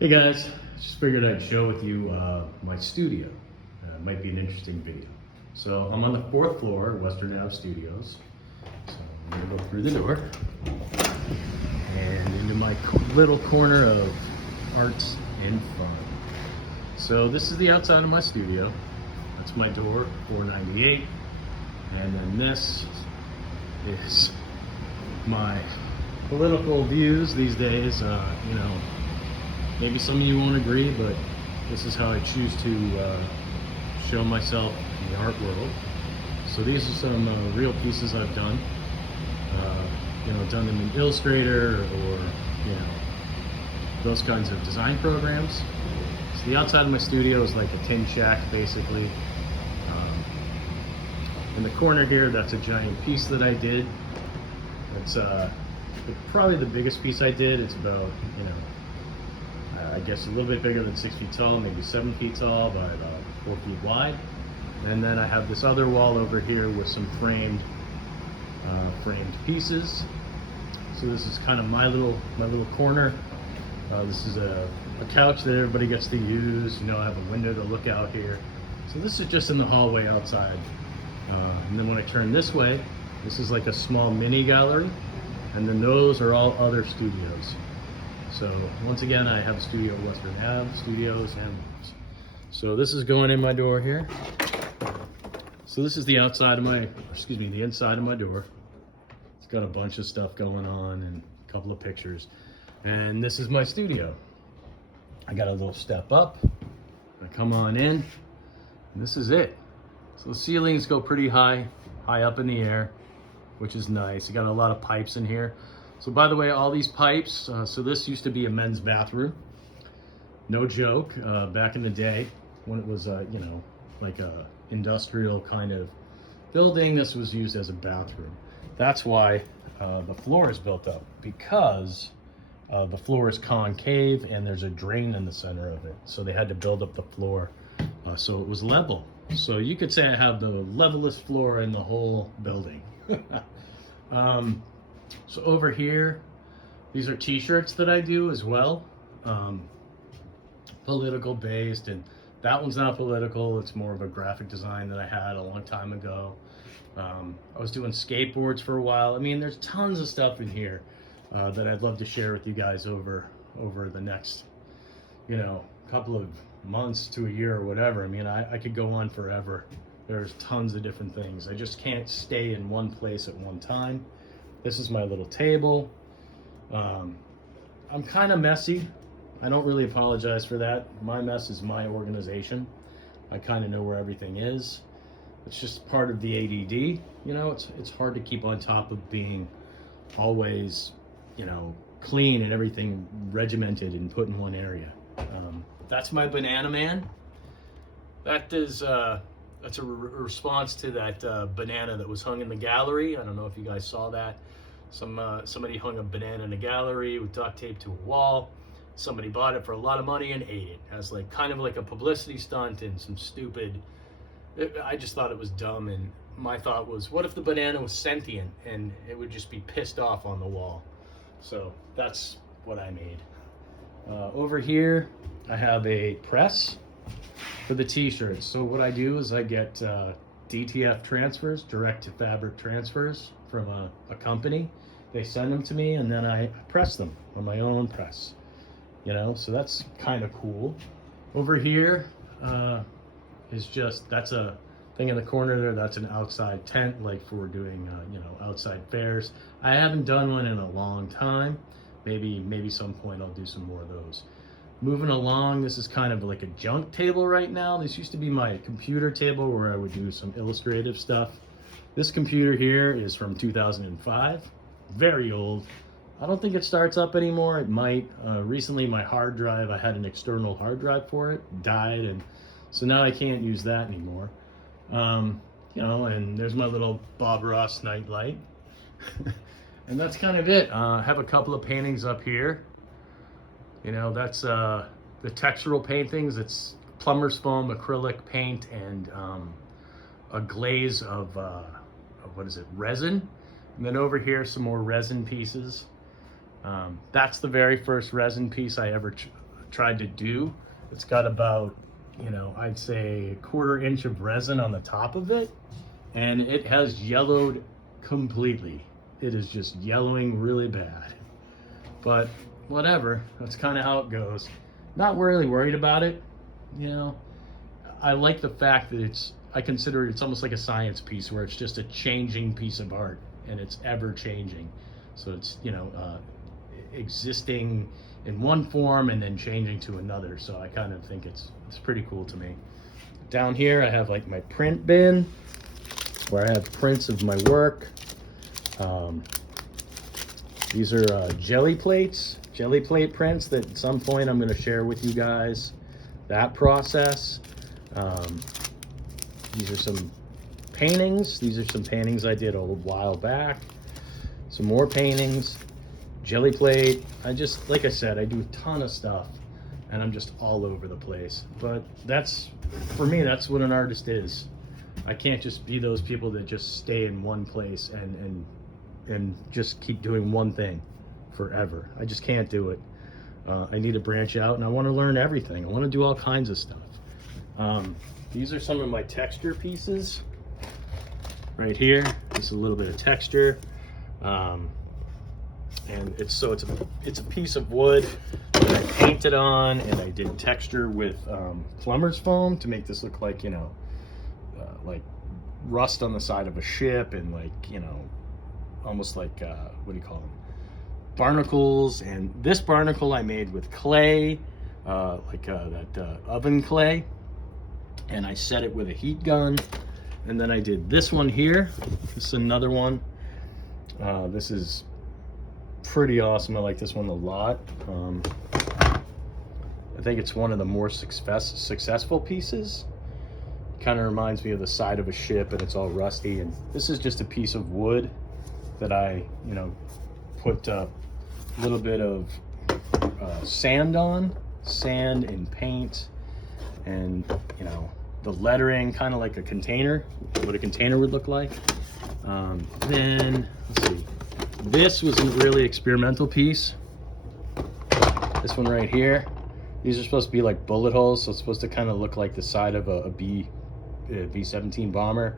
Hey guys, just figured I'd share with you my studio. Might be an interesting video. So I'm on the 4th floor at Western Ave Studios. So I'm gonna go through the door and into my little corner of arts and fun. So this is the outside of my studio. That's my door, 498. And then this is my political views these days. Maybe some of you won't agree, but this is how I choose to show myself in the art world. So these are some real pieces I've done. Done them in Illustrator or those kinds of design programs. So the outside of my studio is like a tin shack, basically. In the corner here, that's a giant piece that I did. It's probably the biggest piece I did. It's about I guess a little bit bigger than 6 feet tall, maybe 7 feet tall by about 4 feet wide. And then I have this other wall over here with some framed pieces. So this is kind of my little corner. This is a couch that everybody gets to use. I have a window to look out here. So this is just in the hallway outside. And then when I turn this way, this is like a small mini gallery. And then those are all other studios. So once again, I have a studio at Western Ave Studios, and so this is going in my door here. So this is the inside of my door. It's got a bunch of stuff going on and a couple of pictures. And this is my studio. I got a little step up. I come on in, and this is it. So the ceilings go pretty high up in the air, which is nice. You got a lot of pipes in here. So by the way, all these pipes, so this used to be a men's bathroom. No joke, back in the day when it was, like a industrial kind of building, this was used as a bathroom. That's why the floor is built up, because the floor is concave and there's a drain in the center of it. So they had to build up the floor so it was level. So you could say I have the levelest floor in the whole building. So over here, these are t-shirts that I do as well, political based, and that one's not political. It's more of a graphic design that I had a long time ago. I was doing skateboards for a while. I mean, there's tons of stuff in here that I'd love to share with you guys over the next, couple of months to a year or whatever. I mean, I could go on forever. There's tons of different things. I just can't stay in one place at one time. This is my little table. I'm kind of messy. I don't really apologize for that. My mess is my organization. I kind of know where everything is. It's just part of the ADD. It's hard to keep on top of being always, clean and everything regimented and put in one area. That's my banana man. That's a response to that banana that was hung in the gallery. I don't know if you guys saw that. Somebody hung a banana in a gallery with duct tape to a wall. Somebody bought it for a lot of money and ate it as kind of like a publicity stunt and some stupid. I just thought it was dumb, and my thought was, what if the banana was sentient and it would just be pissed off on the wall? So that's what I made. Over here, I have a press for the t-shirts. So what I do is I get DTF transfers, direct to fabric transfers from a company. They send them to me, and then I press them on my own press. So that's kind of cool. Over here that's a thing in the corner there. That's an outside tent, like for doing outside fairs. I haven't done one in a long time. Maybe some point I'll do some more of those. Moving along, this is kind of like a junk table right now. This used to be my computer table where I would do some illustrative stuff. This computer here is from 2005, very old. I don't think it starts up anymore. It might. Recently my hard drive, I had an external hard drive for it, died, and so now I can't use that anymore. And there's my little Bob Ross night light. And that's kind of it. I have a couple of paintings up here. That's the textural paintings. It's plumber's foam, acrylic paint, and a glaze of resin. And then over here, some more resin pieces. That's the very first resin piece I ever tried to do. It's got about, you know, I'd say 1/4 inch of resin on the top of it, and it has yellowed completely. It is just yellowing really bad. But whatever, that's kind of how it goes. Not really worried about it, you know. I like the fact that I consider it's almost like a science piece where it's just a changing piece of art, and it's ever changing. So it's, you know, existing in one form and then changing to another. So I kind of think it's pretty cool to me. Down here I have like my print bin where I have prints of my work. These are jelly plate prints that at some point I'm going to share with you guys that process. These are some paintings. These are some paintings I did a while back. Some more paintings, jelly plate. Like I said, I do a ton of stuff and I'm just all over the place. But for me, that's what an artist is. I can't just be those people that just stay in one place and just keep doing one thing forever. I just can't do it. I need to branch out, and I want to learn everything. I want to do all kinds of stuff. These are some of my texture pieces right here. Just a little bit of texture, and it's a piece of wood that I painted on, and I did texture with plumber's foam to make this look like, you know, like rust on the side of a ship, and like, you know, almost like what do you call them, barnacles. And this barnacle I made with clay, like that oven clay, and I set it with a heat gun. And then I did this one here. This is another one. This is pretty awesome. I like this one a lot. I think it's one of the more successful pieces. Kind of reminds me of the side of a ship, and it's all rusty. And this is just a piece of wood that I, you know, put a little bit of sand and paint, and, you know, the lettering, kind of like a container, what a container would look like. Then let's see, this was a really experimental piece. This one right here, these are supposed to be like bullet holes, so it's supposed to kind of look like the side of a B-17 bomber,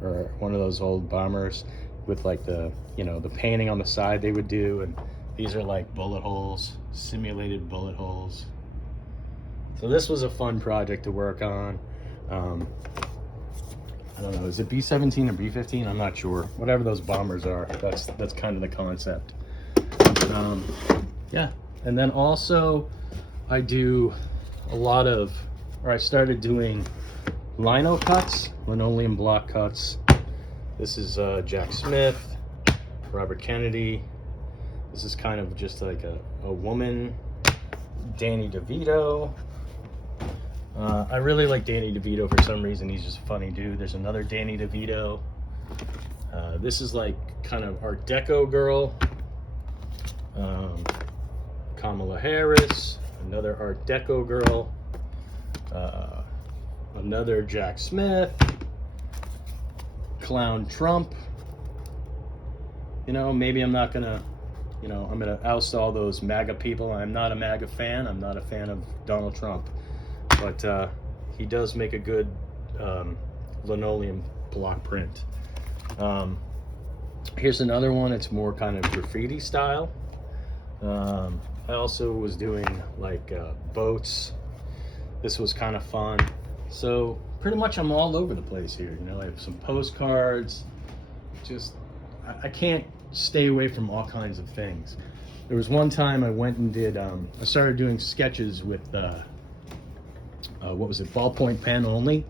or one of those old bombers, with like the, you know, the painting on the side they would do. And these are like bullet holes, simulated bullet holes. So this was a fun project to work on. I don't know, is it B-17 or B-15? I'm not sure. Whatever those bombers are, that's kind of the concept. Yeah, and then also I do a lot of, or I started doing lino cuts, linoleum block cuts. This is Jack Smith, Robert Kennedy. This is kind of just like a woman, Danny DeVito. I really like Danny DeVito for some reason. He's just a funny dude. There's another Danny DeVito. This is like kind of Art Deco girl. Kamala Harris, another Art Deco girl. Another Jack Smith. Clown Trump. You know, maybe I'm not gonna, you know, I'm gonna oust all those MAGA people. I'm not a MAGA fan. I'm not a fan of Donald Trump. But he does make a good linoleum block print. Here's another one. It's more kind of graffiti style. I also was doing like boats. This was kind of fun. So pretty much I'm all over the place here. You know, I have some postcards. Just, I can't stay away from all kinds of things. There was one time I went and did, I started doing sketches with what was it, ballpoint pen only,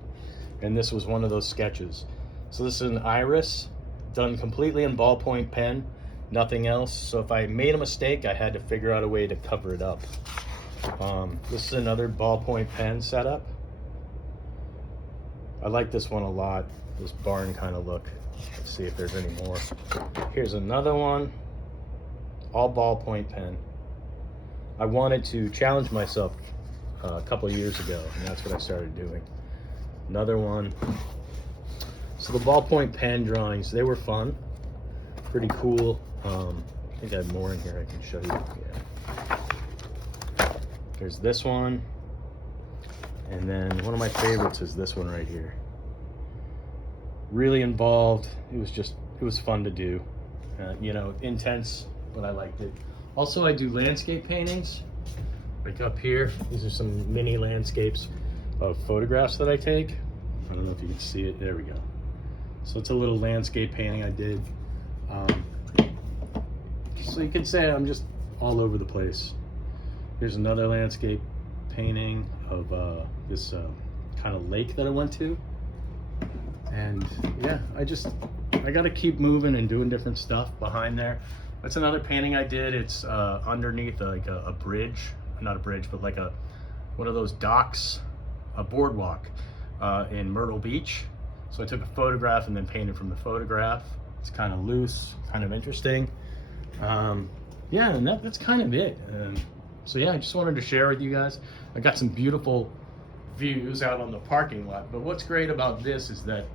and this was one of those sketches. So this is an iris done completely in ballpoint pen, nothing else. So if I made a mistake, I had to figure out a way to cover it up. This is another ballpoint pen setup. I like this one a lot, this barn kind of look. Let's see if there's any more. Here's another one, all ballpoint pen. I wanted to challenge myself a couple of years ago, and that's what I started doing. Another one. So the ballpoint pen drawings, they were fun, pretty cool. I think I have more in here I can show you. Yeah. There's this one. And then one of my favorites is this one right here. Really involved. It was fun to do. You know, intense, but I liked it. Also, I do landscape paintings. Like up here, these are some mini landscapes of photographs that I take. I don't know if you can see it. There we go. So it's a little landscape painting I did. So you can say I'm just all over the place. Here's another landscape painting of this kind of lake that I went to. And yeah, I gotta keep moving and doing different stuff behind there. That's another painting I did. It's underneath like a bridge, not a bridge, but like one of those docks, a boardwalk in Myrtle Beach. So I took a photograph and then painted from the photograph. It's kind of loose, kind of interesting. Yeah, and that's kind of it. So yeah, I just wanted to share with you guys. I got some beautiful views out on the parking lot, but what's great about this is that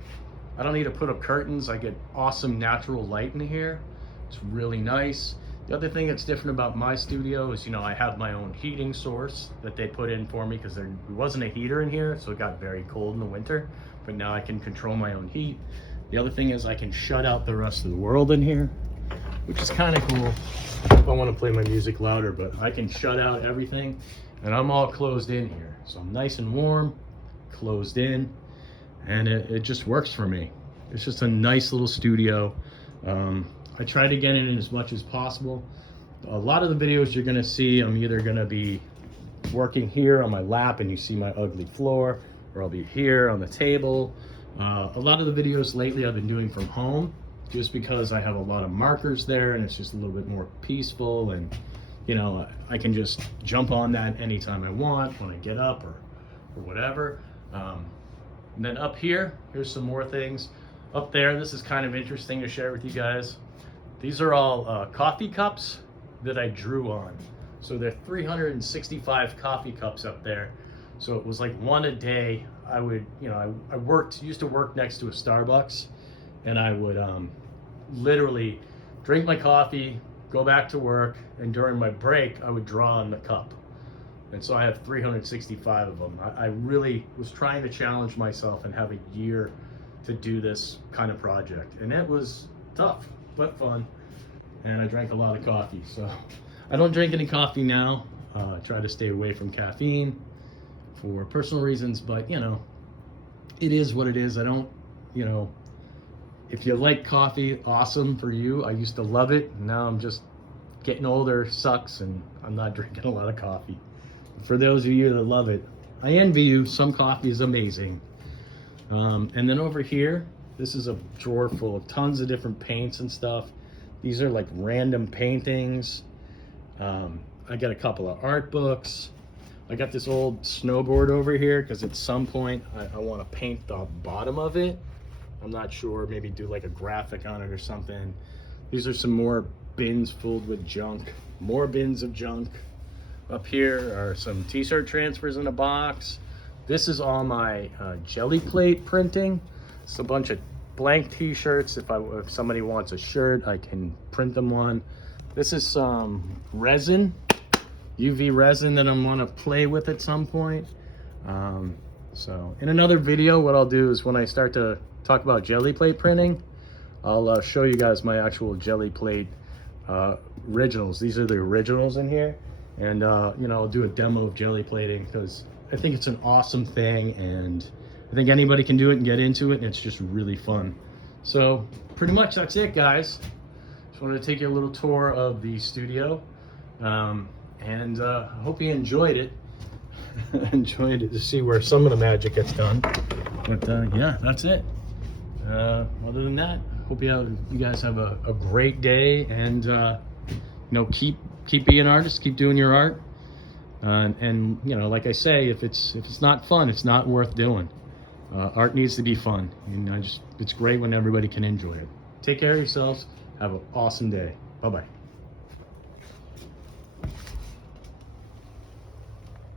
I don't need to put up curtains. I get awesome natural light in here. It's really nice. The other thing that's different about my studio is, you know, I have my own heating source that they put in for me because there wasn't a heater in here, so it got very cold in the winter, but now I can control my own heat. The other thing is I can shut out the rest of the world in here, which is kind of cool. If I want to play my music louder, but I can shut out everything, and I'm all closed in here. So I'm nice and warm, closed in, and it just works for me. It's just a nice little studio. I try to get in as much as possible. A lot of the videos you're gonna see, I'm either gonna be working here on my lap and you see my ugly floor, or I'll be here on the table. A lot of the videos lately I've been doing from home, just because I have a lot of markers there and it's just a little bit more peaceful, and you know, I can just jump on that anytime I want when I get up or whatever. And then up here, here's some more things. Up there, this is kind of interesting to share with you guys. These are all coffee cups that I drew on. So there are 365 coffee cups up there. So it was like one a day. I would, you know, I used to work next to a Starbucks, and I would literally drink my coffee, go back to work, and during my break, I would draw on the cup. And so I have 365 of them. I really was trying to challenge myself and have a year to do this kind of project. And it was tough, but fun. And I drank a lot of coffee. So I don't drink any coffee now. I try to stay away from caffeine for personal reasons, but you know, it is what it is. I don't, you know, if you like coffee, awesome for you. I used to love it. Now I'm just getting older, sucks, and I'm not drinking a lot of coffee. For those of you that love it, I envy you. Some coffee is amazing. And then over here, this is a drawer full of tons of different paints and stuff. These are like random paintings. I got a couple of art books. I got this old snowboard over here because at some point I want to paint the bottom of it. I'm not sure, maybe do like a graphic on it or something. These are some more bins filled with junk, more bins of junk. Up here are some t-shirt transfers in a box. This is all my jelly plate printing. It's a bunch of blank t-shirts. If somebody wants a shirt, I can print them one. This is some resin, UV resin that I'm gonna play with at some point. So in another video, what I'll do is when I start to talk about jelly plate printing, I'll show you guys my actual jelly plate originals. These are the originals in here. And you know, I'll do a demo of jelly plating because I think it's an awesome thing, and I think anybody can do it and get into it, and it's just really fun. So pretty much that's it, guys. Just wanted to take you a little tour of the studio, and I hope you enjoyed it. Enjoyed it to see where some of the magic gets done. But yeah, that's it. Other than that, hope you guys have a great day, and you know, keep being artists, keep doing your art. And you know, like I say, if it's not fun, it's not worth doing. Art needs to be fun, and it's great when everybody can enjoy it. Take care of yourselves. Have an awesome day. Bye-bye.